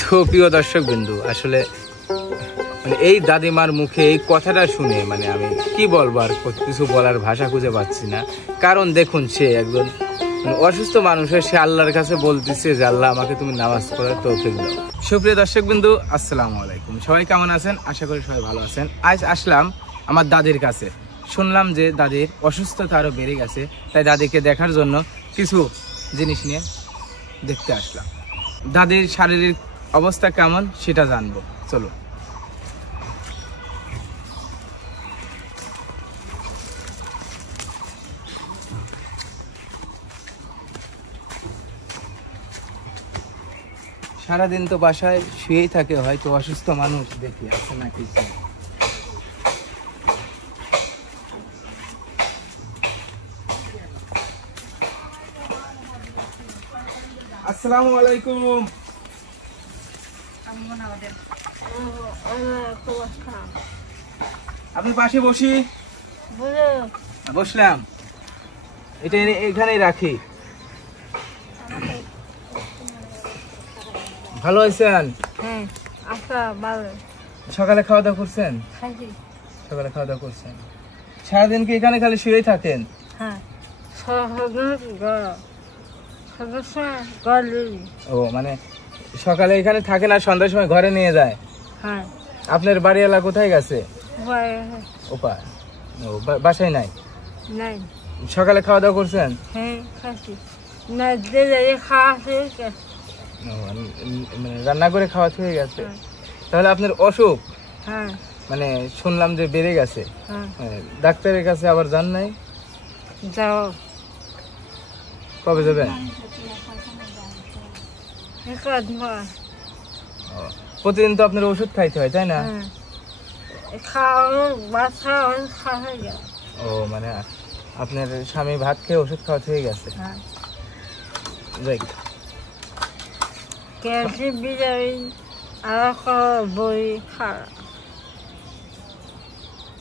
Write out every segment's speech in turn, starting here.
তো প্রিয় দর্শক বিন্দু, আসলে মানে এই দাদিমার মুখে এই কথাটা শুনে মানে আমি কি বলবো, আর কিছু বলার ভাষা খুঁজে পাচ্ছি না। কারণ দেখুন, সে একজন অসুস্থ মানুষ, সে আল্লাহর কাছে বলতেছে যে আল্লাহ আমাকে তুমি নামাজ পড়ার তৌফিক দাও। সুপ্রিয় দর্শক বিন্দু, আসসালামু আলাইকুম। সবাই কেমন আছেন? আশা করি সবাই ভালো আছেন। আজ আসলাম আমার দাদির কাছে। শুনলাম যে দাদির অসুস্থতা আরো বেড়ে গেছে, তাই দাদিকে দেখার জন্য কিছু জিনিস নিয়ে দেখতে আসলাম। দাদির শারীরিক অবস্থা কেমন সেটা জানবো, চলো। সারাদিন তো বাসায় শুয়েই থাকে, হয়তো অসুস্থ মানুষ, দেখি আছে নাকি। আসসালামু আলাইকুম। আপনি পাশে বসি। বসলাম, এটা এখানেই রাখি। ভালো আছেন? সকালে খাওয়া দাওয়া করছেন? সকালে খাওয়া দাওয়া করছেন। সারাদিন কি এখানে খালি শুয়েই থাকেন? ও মানে সকালে এখানে থাকেন আর সন্ধ্যার সময় ঘরে নিয়ে যায়? আপনার বাড়িওয়ালা কোথায় গেছে? ওপার। ও বাসায় নাই? সকালে খাওয়া দাওয়া করছেন? মানে রান্না করে খাওয়া হয়ে গেছে। তাহলে আপনার অসুখ মানে শুনলাম যে বেড়ে গেছে, ডাক্তারের কাছে আবার যান নাই? যাও। কবে যাবেন? প্রতিদিন তো আপনার ওষুধ খাইতে হয়, তাই না? ও মানে আপনার স্বামী ভাত খেয়ে ওষুধ খাওয়াতে হয়ে গেছে।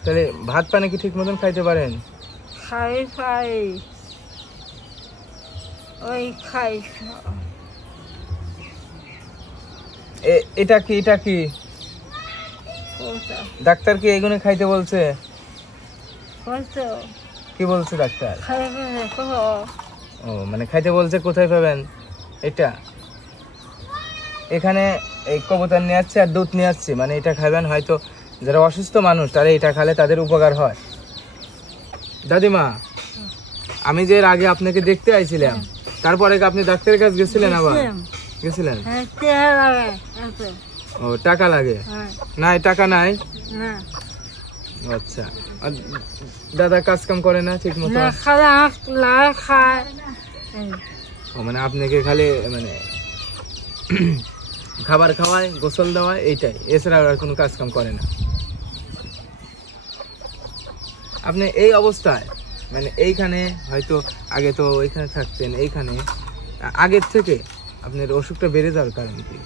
তাহলে ভাত পানি কি ঠিক মতন খাইতে পারেন? এটা কি ডাক্তার কি এগুলো খাইতে বলছে? কি বলছে ডাক্তার? ও মানে খাইতে বলছে। কোথায় পাবেন এটা? এখানে এই কবুতর নিয়ে আসছে আর দুধ নিয়ে আসছে, মানে এটা খাবেন। হয়তো যারা অসুস্থ মানুষ তারা এটা খেলে তাদের উপকার হয়। দাদিমা, আমি যে এর আগে আপনাকে দেখতে আইছিলাম, তারপরে আপনি ডাক্তারের কাছে গেছিলেন? আবার গেছিলেন? ও টাকা লাগে? নাই, টাকা নাই। আচ্ছা, আর দাদা কাজ কাম করে না ঠিক মতো? ও মানে আপনাকে খালি মানে খাবার খাওয়ায়, গোসল দেওয়ায়, এইটাই, এছাড়া আর কোনো কাজ কাম করে না। আপনি এই অবস্থায় মানে এইখানে হয়তো আগে তো ওইখানে থাকতেন, এইখানে আগের থেকে আপনার অসুখটা বেড়ে যাওয়ার কারণ কি?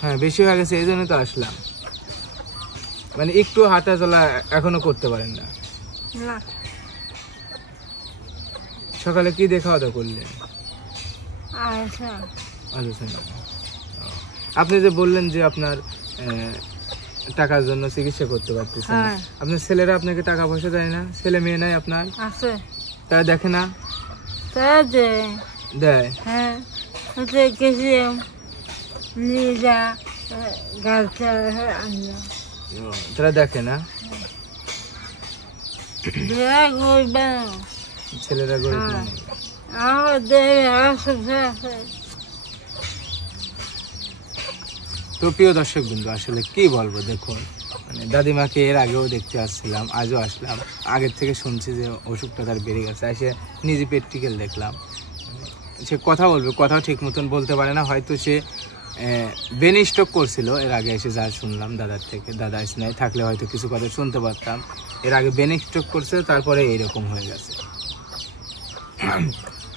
হ্যাঁ, বেশি হয়ে গেছে, এই জন্য তো আসলাম। মানে একটু হাঁটা চলা এখনো করতে পারেন না? সকালে কি দিয়ে খাওয়া দাওয়া করলেন? আপনি যে বললেন যে আপনার টাকার জন্য চিকিৎসা করতে পারতেছেন, আপনার ছেলেরা আপনাকে টাকা পয়সা দেয় না? ছেলে মেয়ে নাই আপনার? তারা দেখে না? দেয়। তারা দেখে না? ছেলেরা গরিব না? তো প্রিয় দর্শক বিন্দু, আসলে কি বলবো, দেখুন মানে দাদিমাকে এর আগেও দেখতে আসছিলাম, আজও আসলাম। আগের থেকে শুনছি যে অসুখটা তার বেড়ে গেছে। এসে নিজে প্র্যাকটিক্যাল দেখলাম। সে কথা বলবে, কথাও ঠিক মতন বলতে পারে না। হয়তো সে ব্রেন স্ট্রোক করছিল এর আগে এসে, যা শুনলাম দাদার থেকে। দাদা স্নায় থাকলে হয়তো কিছু কথা শুনতে পারতাম। এর আগে ব্রেন স্ট্রোক করছে, তারপরে এইরকম হয়ে গেছে।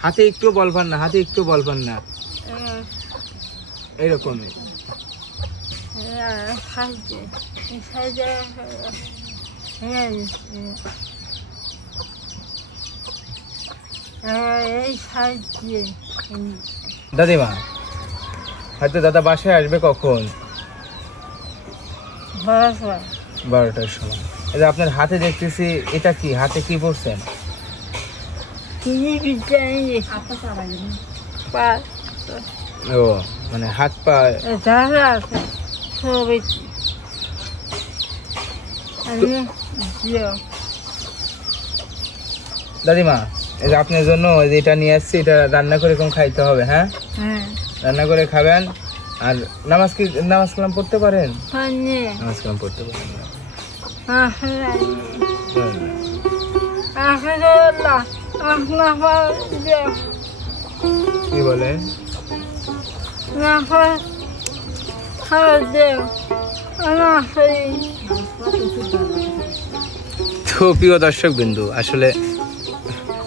হাতে একটু বলবেন না, হাতে একটু বলবেন না, এরকমই। দাদিমা হয়তো দাদা বাসায় আসবে কখন? 12টার সময়। এই যে আপনার হাতে দেখতেছি, এটা কি হাতে কি পড়ছেন? ও মানে হাত পা দাদিমা, এই যে আপনার জন্য এটা নিয়ে আসছি, এটা রান্না করে কম খাইতে হবে। হ্যাঁ, রান্না করে খাবেন। আর নামাজ কালাম পড়তে পারেন? নামাজ কালাম পড়তে পারেন? কি বলেন? তো প্রিয় দর্শক বিন্দু, আসলে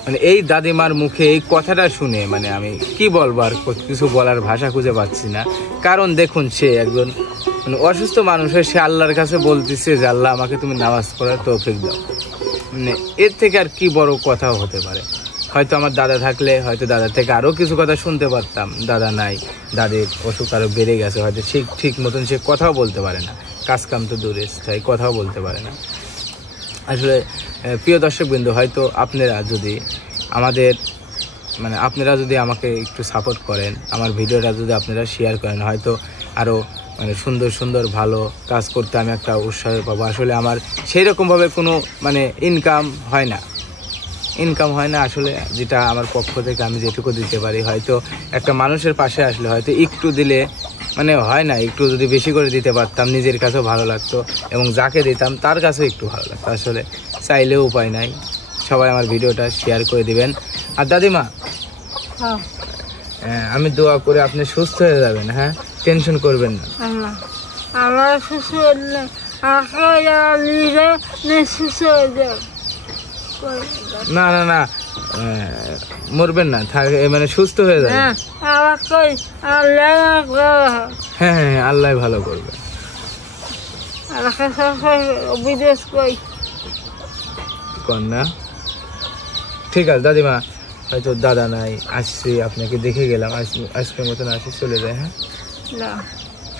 মানে এই দাদিমার মুখে এই কথাটা শুনে মানে আমি কি বলবো, আর কিছু বলার ভাষা খুঁজে পাচ্ছি না। কারণ দেখুন, সে একজন মানে অসুস্থ মানুষ হয়ে সে আল্লাহর কাছে বলতেছে যে আল্লাহ আমাকে তুমি নামাজ পড়ার তৌফিক দাও। মানে এর থেকে আর কি বড় কথাও হতে পারে? হয়তো আমার দাদা থাকলে হয়তো দাদার থেকে আরও কিছু কথা শুনতে পারতাম। দাদা নাই, দাদির অসুখ আরও বেড়ে গেছে, হয়তো ঠিক মতন সে কথাও বলতে পারে না, কাজ কাম তো দূরে তাই কথাও বলতে পারে না। আসলে প্রিয় দর্শকবৃন্দ, হয়তো আপনারা যদি আপনারা যদি আমাকে একটু সাপোর্ট করেন, আমার ভিডিওটা যদি আপনারা শেয়ার করেন, হয়তো আরও মানে সুন্দর ভালো কাজ করতে আমি একটা উৎসাহ পাবো। আসলে আমার সেই রকমভাবে কোনো মানে ইনকাম হয় না আসলে, যেটা আমার পক্ষ থেকে আমি যেটুকু দিতে পারি। হয়তো একটা মানুষের পাশে আসলে হয়তো একটু দিলে মানে হয় না, একটু যদি বেশি করে দিতে পারতাম নিজের কাছেও ভালো লাগতো এবং যাকে দিতাম তার কাছেও একটু ভালো লাগতো। আসলে চাইলেও উপায় নাই। সবাই আমার ভিডিওটা শেয়ার করে দিবেন। আর দাদিমা, আমি দোয়া করে আপনি সুস্থ হয়ে যাবেন। হ্যাঁ, টেনশন করবেন না। না মরবেন না, মানে সুস্থ হয়ে যাবেন। হ্যাঁ, আল্লাহ ভালো করবে। না ঠিক আছে দাদিমা, হয়তো দাদা নাই, আসছি আপনাকে দেখে গেলাম, আজকের মতন আসি, চলে যায়। হ্যাঁ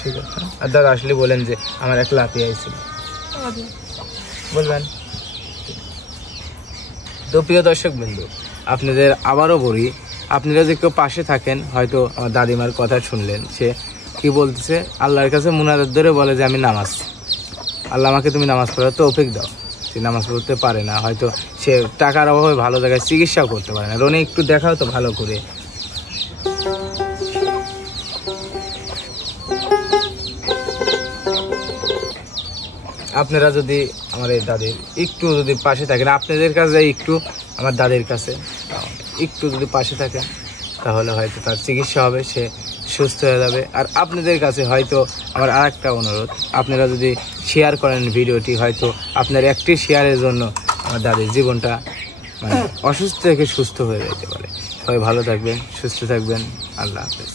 ঠিক আছে। আর দাদা আসলে বলেন যে আমার এক লাপি আইছিল, বলবেন। তো প্রিয় দর্শক বন্ধু, আপনাদের আবারও বলি, আপনারা যে কেউ পাশে থাকেন, হয়তো আমার দাদিমার কথা শুনলেন, সে কি বলতেছে, আল্লাহর কাছে মুনাজাত ধরে বলে যে আমি নামাজ, আল্লাহ আমাকে তুমি নামাজ পড়ার তৌফিক দাও। সে নামাজ পড়তে পারে না, হয়তো সে টাকার অভাবে ভালো জায়গায় চিকিৎসাও করতে পারে না। রনি একটু দেখাও তো ভালো করে। আপনারা যদি আমার এই দাদির একটু যদি পাশে থাকেন, আপনাদের কাছে একটু আমার দাদির কাছে একটু যদি পাশে থাকেন, তাহলে হয়তো তার চিকিৎসা হবে, সে সুস্থ হয়ে যাবে। আর আপনাদের কাছে হয়তো আমার আরেকটা অনুরোধ, আপনারা যদি শেয়ার করেন ভিডিওটি, হয়তো আপনার একটি শেয়ারের জন্য আমার দাদির জীবনটা মানে অসুস্থ থেকে সুস্থ হয়ে যেতে পারে। সবাই ভালো থাকবেন, সুস্থ থাকবেন। আল্লাহ হাফেজ।